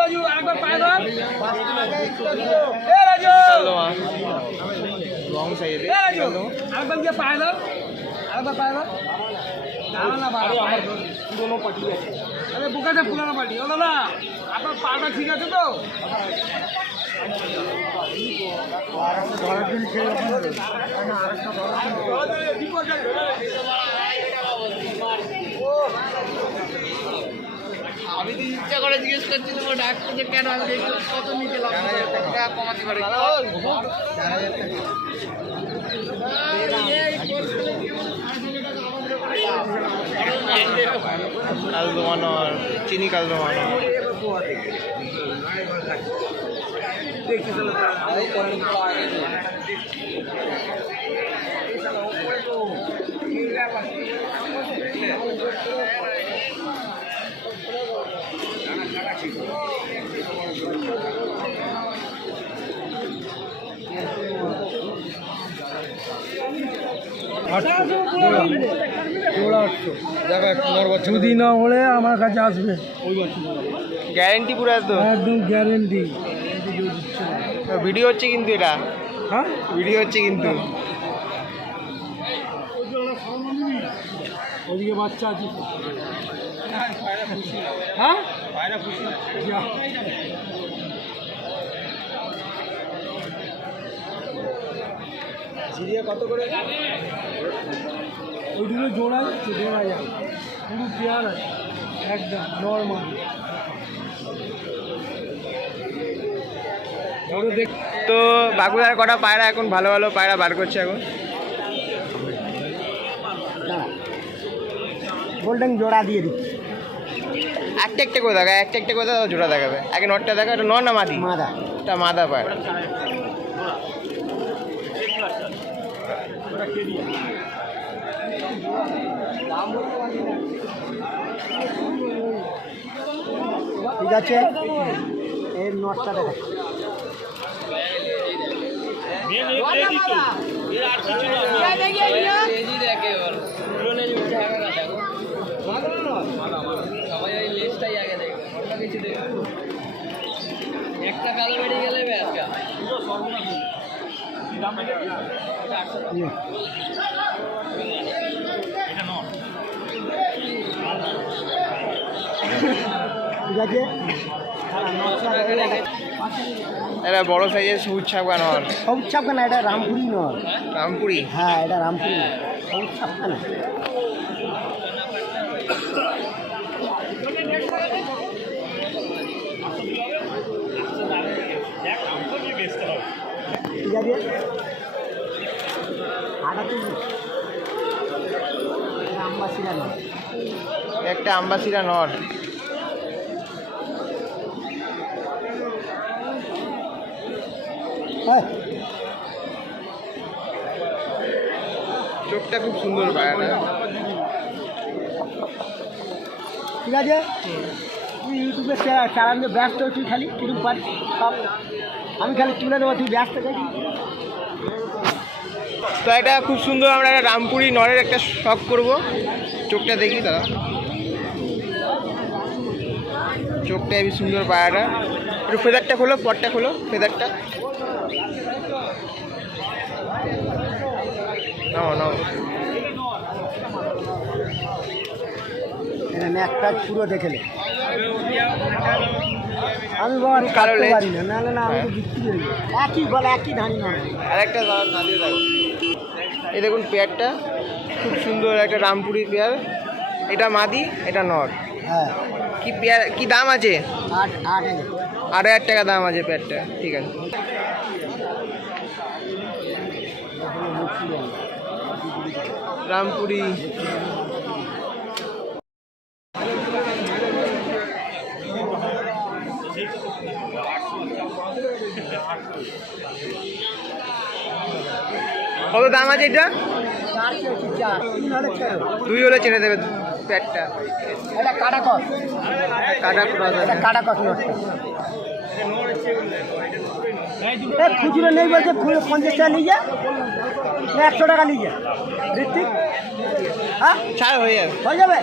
রাজু একবার পায় ধর। রাজু রং সাইড রাজু একবার গিয়ে পায় ধর, একবার পায় ধর। দাঁড়া না বাবা, আমার পুরোনো পার্টি আছে। আরে বুকাতে পুরোনো পার্টি হলো না, আপনার পাটা ঠিক আছে তো? আমি তো ইচ্ছা করে জিজ্ঞেস করছিলাম ও ডাক্তার যে কেন আমি কত নিতে লাগবে টাকা কমাতে পারে কালদো মানর চিনি কালদো মানর যদি না হলে আমার কাছে আসবে, গ্যারেন্টি পুরো একদম একদম গ্যারেন্টি। ভিডিও হচ্ছে কিন্তু এটা, হ্যাঁ ভিডিও হচ্ছে কিন্তু ওদিকে বাচ্চা আছে। হ্যাঁ জিরিয়া কত করে? ওইগুলো জোড়া যাচ্ছে, জোড়া যায় পুরো পেয়ার আছে একদম নর্মাল। তো বাগুদার কটা পায়রা এখন ভালো ভালো পায়রা বার করছে এখন। গোল্ডেন জোড়া দিয়ে দিচ্ছি, একটা একটা করে দেখা, একটা একটা করে জোড়া দেখাবে। আগে নটটা দেখা, এটা নর না মাদি? মাদা। এটা মাদা পায়রা। ঠিক আছে, এর নটটা দেখা। একটা কালো বেরিয়ে গেলে ঠিক আছে, এটা বড় সাইজের সবুজ ছাপা নর। সবুজ ছাপকা না, এটা রামপুরি নর। রামপুরি? হ্যাঁ এটা রামপুরি নর, সবুজ ছাপকা না। ঠিক আছে, আমবাসিরা নর, একটা আম্বাসিরা নর। চোখটা খুব সুন্দর পায়রা। ঠিক আছে, তুই ইউটিউবে চালানো ব্যস্ত, তুই খালি কিরকম পারিস সব আমি খালি তুলে দেবো, তুই ব্যস্ত দেখি। তো এটা খুব সুন্দর, আমরা একটা রামপুরি নরের একটা শখ করব। চোখটা দেখি দাদা, চোখটা হেবি সুন্দর পায়রাটা। একটু ফেদারটা খোলো, পটটা খোলো, ফেদারটা নাও নাও। একটা পুরো দেখে নে, আমি বাবা কালো লেজ পারি না, নাহলে না আমি তো বিক্রি হয়ে যাই। একই বলে, একই ধানি নয়। আর একটা না দিয়ে দেখো, এই দেখুন পেয়ারটা খুব সুন্দর, একটা রামপুরি পেয়ার। এটা মাদি, এটা নর। হ্যাঁ, কি পেয়ার, কি দাম আছে? 8,000 টাকা দাম আছে পেয়ারটা। ঠিক আছে, রামপুরি। কত দাম আছে এটা? 2 হলে ছেড়ে দেবে পেয়ারটা। এটা কাটা কস, কাটা ক্রস এটা আছে। কাটা কস নষ্ট। খুচরো নেই বলছে, 50 টাকা নিয়ে যা, 100 টাকা নিয়ে যা। ঋত্বিক, হ্যাঁ ছাড় হয়ে যাবে। হয়ে যাবে।